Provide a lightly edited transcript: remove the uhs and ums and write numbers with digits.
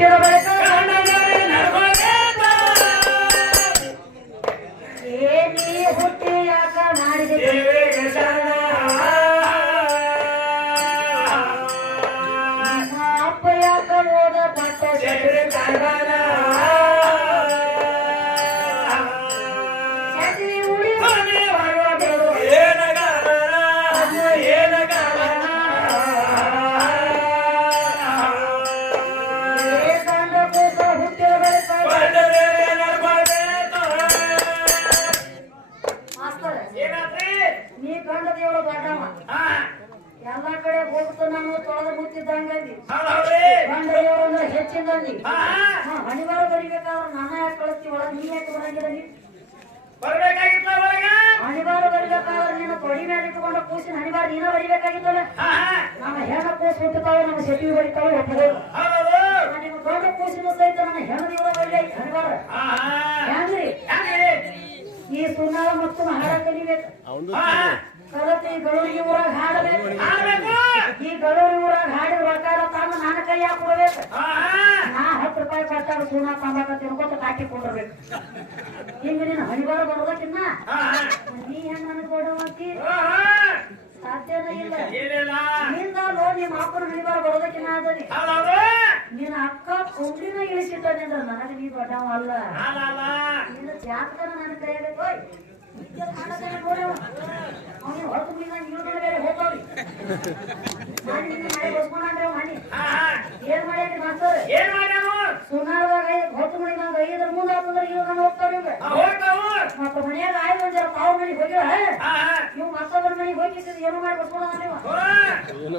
ಹುಟ್ಟಿದ ಬಳಿಕ ಏನಿ ಹುಟ್ಟಿ ಯಾಕ ಮಾಡಿದೆ ಅಪ್ಪ ಯಾಕ ಓದ ಪಟ್ಟ ಎಲ್ಲಾ ಕಡೆ ಹೋಗ್ತು ನಾನು ತೊಳೆದು ಮುತ್ತಿದ್ದಂಗಂದಿ ಗಂಡ ಹೆಚ್ಚಿಂದಂದಿ ಹಣಿವಾರ ಬರಿಬೇಕಾದ್ರೆ ನಾನ ಯಾಕೆ ಕಳಿಸ್ತಿ ಒಳಗೆ ನೀ ಯಾಕೆ ಬರಂಗಿಲ್ಲ ಹಣಿವಾರ ಬರಿಬೇಕಾದ್ರೆ ನೀನು ತೊಡಿ ಮೇಲೆ ಇಟ್ಕೊಂಡು ಕೂಸಿನ ಹಣಿವಾರ ನೀನ ಬರಿಬೇಕಾಗಿತ್ತಲ್ಲ ನಮ್ಮ ಹೆಣ್ಣು ಕೂಸು ಹುಟ್ಟುತ್ತಾವ ನಮ್ಮ ಸೆಟಿವಿ ಬರಿತಾವ ಒಪ್ಪಬೇಕು ನಿಮ್ಮ ಗಂಡ ಕೂಸಿನ ಸಹಿತ ನನ್ನ ಹೆಣ್ಣು ಇವಳ ಬರಲಿ ಹಣಿವಾರ ಹೆಂಗ್ರಿ ಈ ಸುನ್ನಾಳ ಮತ್ತು ಹಾಡ ಕಲಿಬೇಕು ಕಲತಿ ಗೌರಿಗೆ ಊರಾಗ ಹಾಡಬೇಕು ಈ ಗೌರಿ ಊರಾಗ ಹಾಡಿದ ಪ್ರಕಾರ ತಂದು ನನ್ನ ಕೈಯಾಗ ಕೊಡ್ಬೇಕು ನಾ 10 ರೂಪಾಯಿ ಕೊಟ್ಟಾಗ ಸುಣ್ಣ ತಂಬಾಕ ತಿನ್ಕೊತ ಕಾಕಿ ಕೊಡ್ಬೇಕು ಹಿಂಗ ನೀನು ಹಣಿವಾರ ಬರೋದಕ್ಕಿನ್ನ ನೀ ಹೆಂಗ ನನಗೆ ಕೊಡುವಂತಿ ಸಾಧ್ಯನೇ ಇಲ್ಲ ನಿಂದ ನಿಮ್ಮ ಅಪ್ಪನ ಹಣಿವಾರ ಬರೋದಕ್ಕಿನ್ನ ಅದರಿ ನಿನ್ನ ಅಕ್ಕ ಕುಂಡ್ಲಿನ ಇಳಿಸಿದ್ದಾನೆ ಅಂದ್ರೆ ನನಗೆ ನೀ ದೊಡ್ಡವ ಅಲ್ಲ ನಿನ್ನ ಜಾತಕನ ನನ್ನ ಕೈಯಾಗ ಅವನು ಹೊರತು ಬೇರೆ ಹೋಗ್ತಾವ್ರಿ ಮಾಡಿ ಮಾಡಿ ಹೊಸ್ಕೊಂಡ್ರೆ ಮಾಡಿ ಏನ್ ಮಾಡ್ಯಾರಿ ಮಾಸ್ತರ್ ಸುನಾರದಾಗ ಹೊತ್ತು ಮಣಿ ನಂಗೆ 5 ಮುಂದೆ ಆಗ್ತಂದ್ರೆ ಇವಾಗ ಹೋಗ್ತಾವ್ರಿ ಮತ್ತ ಮನೆಯಾಗ ಆಯ್ತು ಒಂದ್ ಜರ ತಾವ್ರ ಮನೆಗೆ ಹೋಗಿರ ನೀವು ಮತ್ತೊಬ್ಬರ ಮನೆಗೆ ಹೋಗಿಸಿದ್ರೆ ಏನು ಮಾಡಿ ಹೊಸ್ಕೊಂಡ ಏನು